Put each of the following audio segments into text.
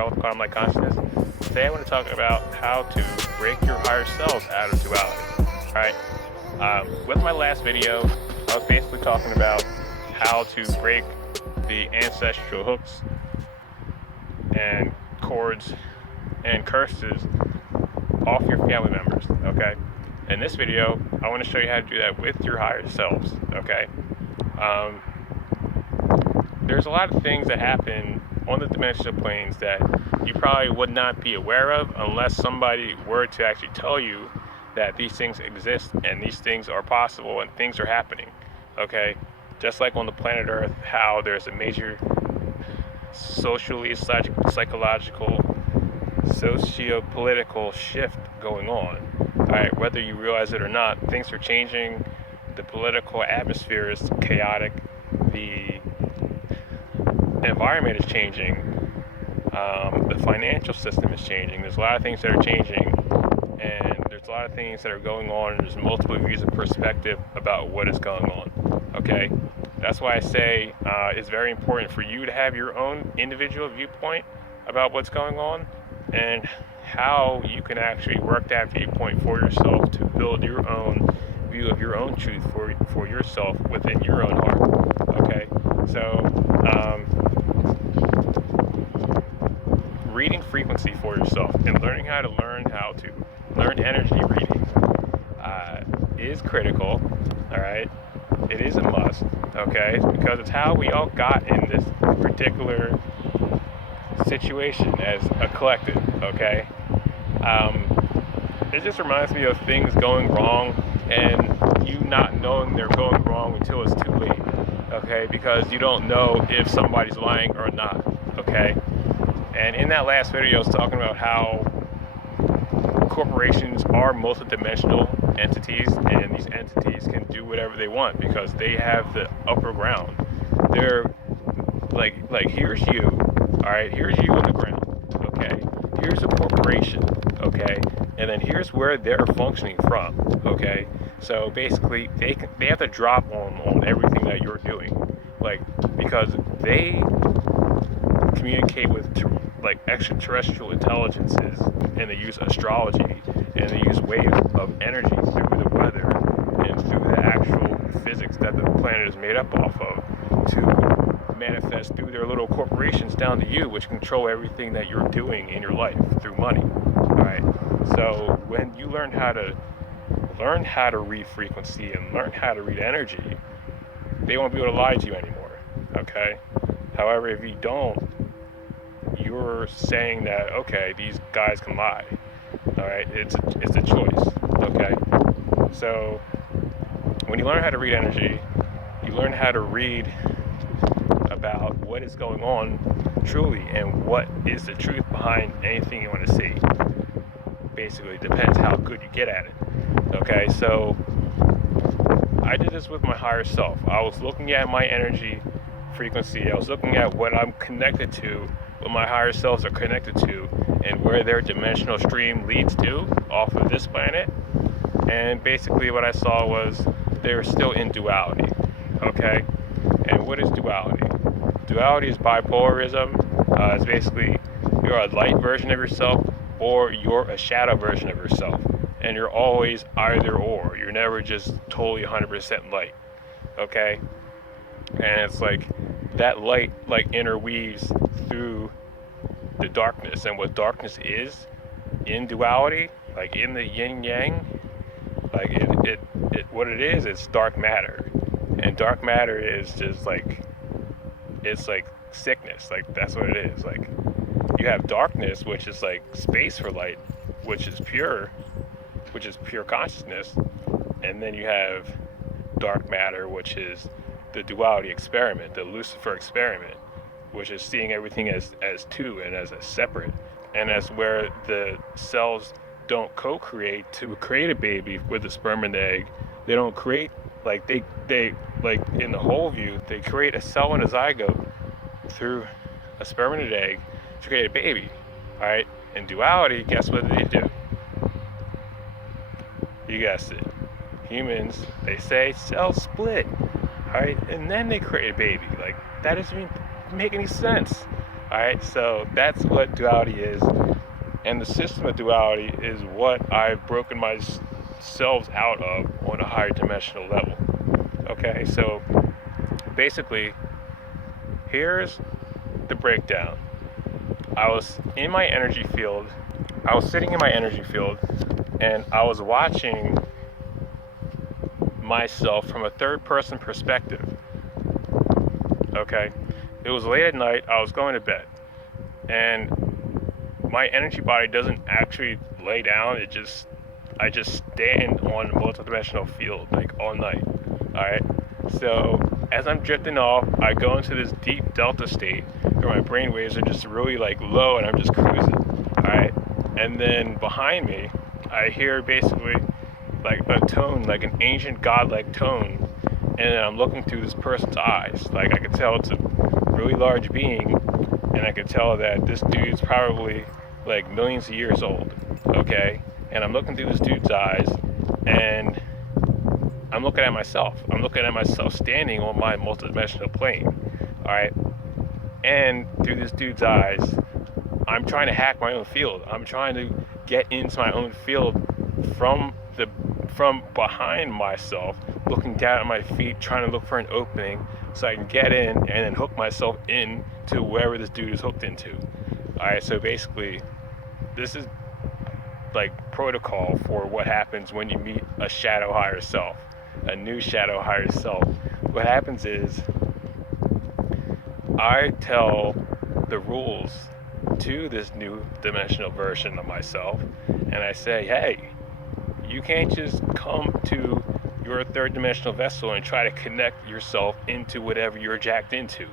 Health, Karmic Consciousness. Today I want to talk about how to break your higher selves out of duality. Alright, with my last video, I was basically talking about how to break the ancestral hooks and cords and curses off your family members, okay? In this video, I want to show you how to do that with your higher selves, okay? There's a lot of things that happen on the dimensional planes that you probably would not be aware of unless somebody were to actually tell you that these things exist and these things are possible and things are happening, okay? Just like on the planet Earth, how there's a major socially, psychological, socio-political shift going on. Alright, whether you realize it or not, things are changing. The political atmosphere is chaotic. The environment is changing. The financial system is changing. There's a lot of things that are changing, and there's a lot of things that are going on, and there's multiple views of perspective about what is going on. Okay? That's why I say it's very important for you to have your own individual viewpoint about what's going on and how you can actually work that viewpoint for yourself to build your own view of your own truth for yourself within your own heart. Okay? So, reading frequency for yourself and learning how to learn energy reading is critical. Alright? It is a must, okay? Because it's how we all got in this particular situation as a collective, okay? It just reminds me of things going wrong and you not knowing they're going wrong until it's too late, okay? Because you don't know if somebody's lying or not, okay? And in that last video, I was talking about how corporations are multidimensional entities, and these entities can do whatever they want because they have the upper ground. They're like here's you, all right, here's you on the ground, okay, here's a corporation, okay, and then here's where they're functioning from, okay. So basically they have to drop on everything that you're doing, like, because they communicate with like extraterrestrial intelligences, and they use astrology, and they use waves of energy through the weather and through the actual physics that the planet is made up off of to manifest through their little corporations down to you, which control everything that you're doing in your life through money. Alright, so when you learn how to read frequency and learn how to read energy, they won't be able to lie to you anymore, okay? However, if you don't, you're saying that, okay, these guys can lie. Alright, it's a choice, okay? So when you learn how to read energy, you learn how to read about what is going on truly and what is the truth behind anything you want to see. Basically, it depends how good you get at it. Okay, so I did this with my higher self. I was looking at my energy frequency. I was looking at what I'm connected to, what my higher selves are connected to, and where their dimensional stream leads to off of this planet. And basically what I saw was they're still in duality. Okay? And what is duality? Duality is bipolarism. It's basically you're a light version of yourself or you're a shadow version of yourself. And you're always either or. You're never just totally 100% light. Okay? And it's like that light like interweaves through the darkness. And what darkness is in duality, like in the yin yang, like it what it is, it's dark matter. And dark matter is just like, it's like sickness. Like that's what it is. Like you have darkness, which is like space for light, which is pure consciousness. And then you have dark matter, which is the duality experiment, the Lucifer experiment, which is seeing everything as two and as a separate. And that's where the cells don't co-create to create a baby with the sperm and the egg. They don't create, like they like in the whole view, they create a cell and a zygote through a sperm and an egg to create a baby. Alright? In duality, guess what they do? You guessed it. Humans, they say cells split. Alright? And then they create a baby. Like, that doesn't even make any sense. All right, so that's what duality is, and the system of duality is what I've broken myself out of on a higher dimensional level. Okay, so basically, here's the breakdown. I was in my energy field. I was sitting in my energy field, and I was watching myself from a third-person perspective. Okay, it was late at night. I was going to bed, and my energy body doesn't actually lay down. I just stand on a multidimensional field like all night. All right. So as I'm drifting off, I go into this deep delta state where my brain waves are just really like low, and I'm just cruising. All right. And then behind me, I hear basically like a tone, like an ancient godlike tone, and I'm looking through this person's eyes. Like I could tell it's a really large being, and I could tell that this dude's probably like millions of years old. Okay. And I'm looking through this dude's eyes, and I'm looking at myself. I'm looking at myself standing on my multidimensional plane. All right. And through this dude's eyes, I'm trying to hack my own field. I'm trying to get into my own field from behind myself, looking down at my feet, trying to look for an opening so I can get in and then hook myself in to wherever this dude is hooked into. All right. So basically, this is like protocol for what happens when you meet a shadow higher self, a new shadow higher self. What happens is I tell the rules to this new dimensional version of myself, and I say, hey, you can't just come to your third dimensional vessel and try to connect yourself into whatever you're jacked into.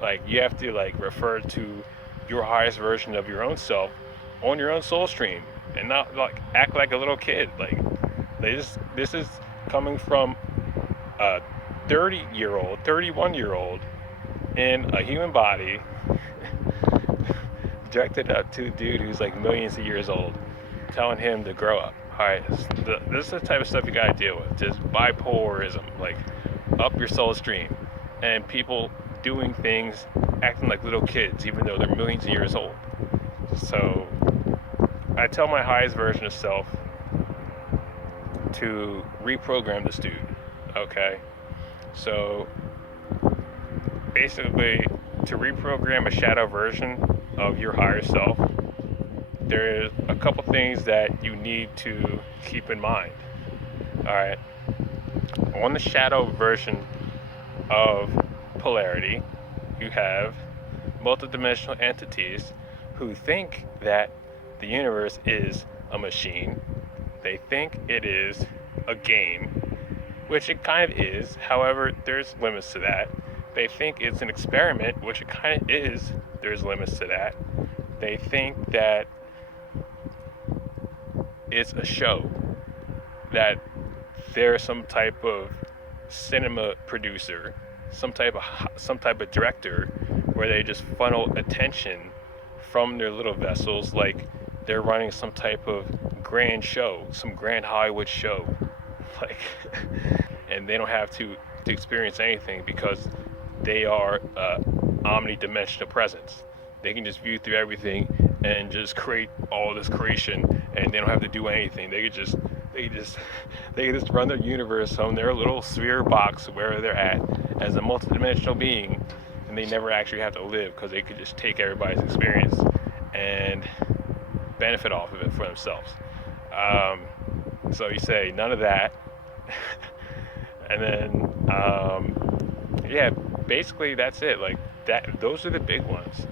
Like, you have to like refer to your highest version of your own self on your own soul stream, and not like act like a little kid. Like this is coming from a 30-year-old, 31-year-old in a human body directed up to a dude who's like millions of years old, telling him to grow up. All right, this is the type of stuff you gotta deal with. Just bipolarism, like up your soul stream, and people doing things, acting like little kids, even though they're millions of years old. So I tell my highest version of self to reprogram this dude. Okay, so basically, to reprogram a shadow version of your higher self, there's a couple things that you need to keep in mind. All right, on the shadow version of polarity, you have multidimensional entities who think that the universe is a machine. They think it is a game, which it kind of is. However, there's limits to that. They think it's an experiment, which it kind of is. There's limits to that. They think that it's a show, that there's some type of cinema producer, some type of director, where they just funnel attention from their little vessels, like they're running some type of grand show, some grand Hollywood show, like, and they don't have to experience anything because they are omnidimensional presence. They can just view through everything and just create all this creation, and they don't have to do anything. They can just run their universe on their little sphere box where they're at as a multidimensional being, and they never actually have to live because they could just take everybody's experience and benefit off of it for themselves. So you say none of that, and then yeah, basically that's it. Like that, those are the big ones.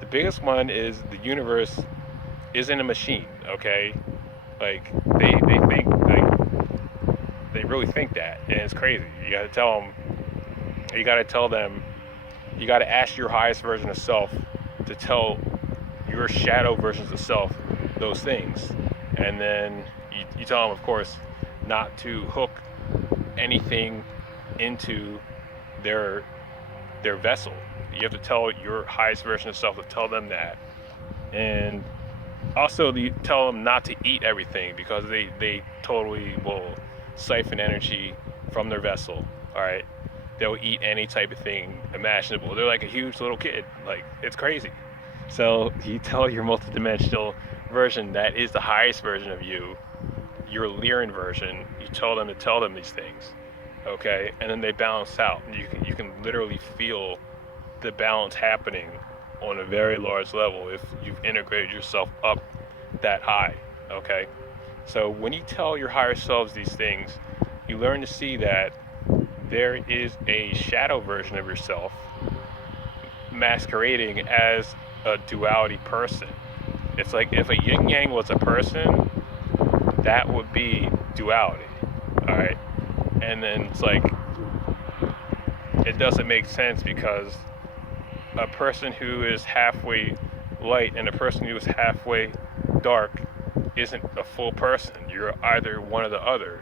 The biggest one is the universe isn't a machine. Okay, like they think, like they really think that, and it's crazy. You gotta tell them. You gotta ask your highest version of self to tell your shadow versions of self those things, and then you tell them, of course, not to hook anything into their vessel. You have to tell your highest version of self to tell them that, and also you tell them not to eat everything because they totally will siphon energy from their vessel. All right, They'll eat any type of thing imaginable. They're like a huge little kid. Like, it's crazy. So you tell your multidimensional version that is the highest version of you, your Lyran version, you tell them to tell them these things, okay? And then they balance out. You can literally feel the balance happening on a very large level if you've integrated yourself up that high, okay? So when you tell your higher selves these things, you learn to see that there is a shadow version of yourself masquerading as a duality person. It's like if a yin yang was a person, that would be duality, all right? And then it's like, it doesn't make sense because a person who is halfway light and a person who is halfway dark isn't a full person. You're either one or the other.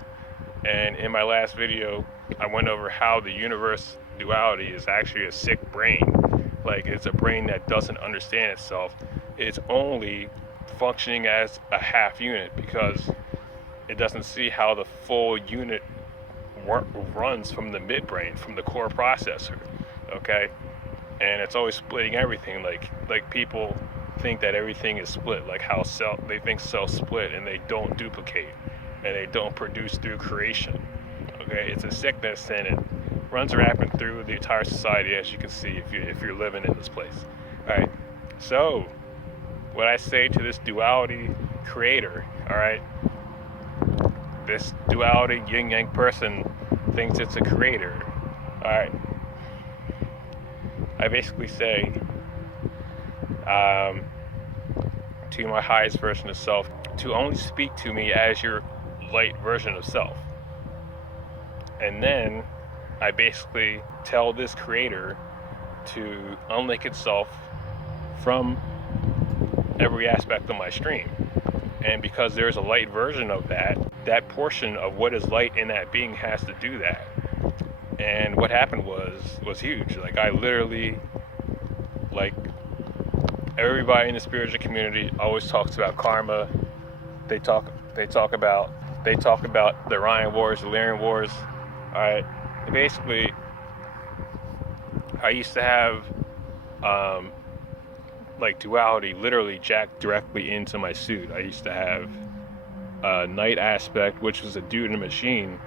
And in my last video, I went over how the universe duality is actually a sick brain. Like, it's a brain that doesn't understand itself. It's only functioning as a half unit because it doesn't see how the full unit runs from the midbrain, from the core processor, okay? And it's always splitting everything. Like people think that everything is split, like how they think cells split and they don't duplicate and they don't produce through creation, okay? It's a sickness and it runs rampant through the entire society, as you can see if you're living in this place. All right, so what I say to this duality creator, all right, this duality yin yang person thinks it's a creator, all right, I basically say to my highest version of self to only speak to me as your light version of self. And then I basically tell this creator to unlink itself from every aspect of my stream. And because there's a light version of that portion of what is light in that being has to do that. And what happened was huge. Like, I literally, like, everybody in the spiritual community always talks about karma. They talk about the Orion Wars, the Lyran Wars. All right. Basically, I used to have like duality literally jacked directly into my suit. I used to have a night aspect, which was a dude in a machine,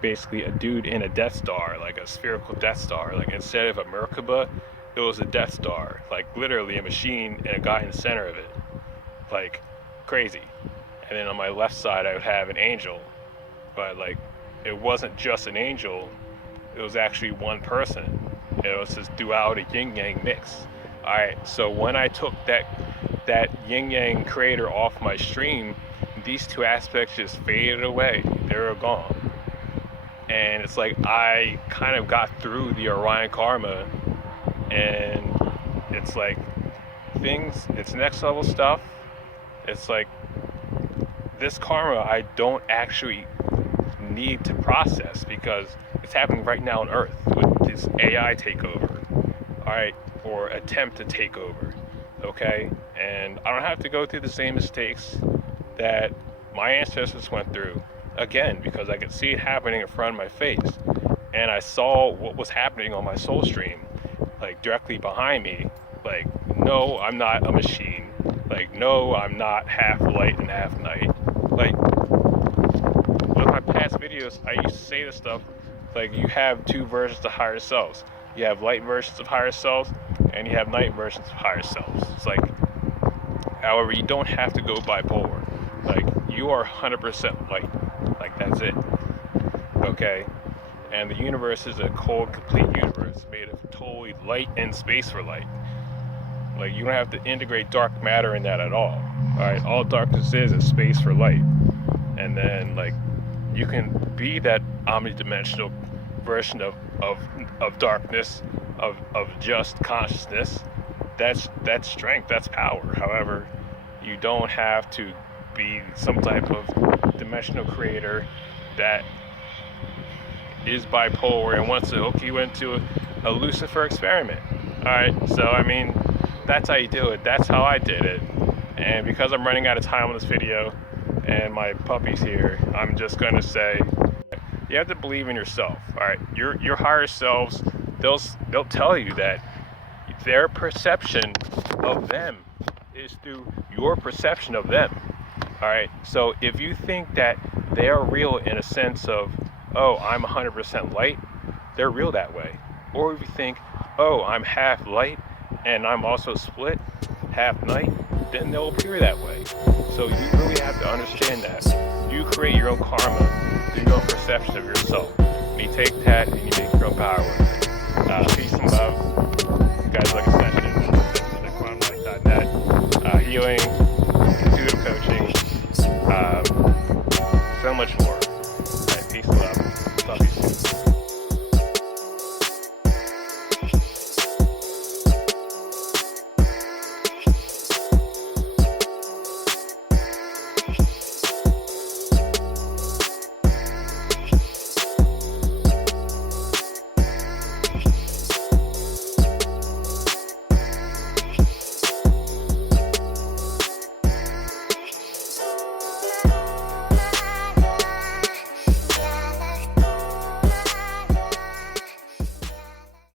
basically a dude in a Death Star, like a spherical Death Star. Like, instead of a Merkaba, it was a Death Star, like literally a machine and a guy in the center of it, like crazy. And then on my left side, I would have an angel, but like, it wasn't just an angel, it was actually one person. It was this duality yin yang mix. All right, so when I took that yin yang creator off my stream, these two aspects just faded away. They were gone. And it's like I kind of got through the Orion karma, and it's like it's next level stuff. It's like this karma I don't actually need to process because it's happening right now on Earth with this AI takeover, all right, or attempt to take over, okay? And I don't have to go through the same mistakes that my ancestors went through again, because I could see it happening in front of my face, and I saw what was happening on my soul stream, like directly behind me. Like, no, I'm not a machine. Like, no, I'm not half light and half night. Like, with my past videos, I used to say this stuff, like, you have two versions of higher selves. You have light versions of higher selves, and you have night versions of higher selves. It's like, however, you don't have to go bipolar. Like, you are 100% light. Like, that's it. Okay? And the universe is a cold, complete universe made of totally light and space for light. Like, you don't have to integrate dark matter in that at all. Alright? All darkness is space for light. And then, like, you can be that omnidimensional version of darkness, of just consciousness. That's strength, that's power. However, you don't have to be some type of dimensional creator that is bipolar and wants to hook you into a Lucifer experiment. Alright, so I mean, that's how you do it. That's how I did it. And because I'm running out of time on this video and my puppy's here, I'm just gonna say You have to believe in yourself. All right, your higher selves, they'll tell you that their perception of them is through your perception of them. All right, so if you think that they are real in a sense of, oh, I'm 100% light, they're real that way. Or if you think, oh, I'm half light and I'm also split, half night, then they'll appear that way. So you really have to understand that you create your own karma through your own perception of yourself. And you take that and you make your own power with it. Peace and love. You guys like a session at quantumlight.net. Healing, intuitive coaching, so much more. All right, peace and love. Love you.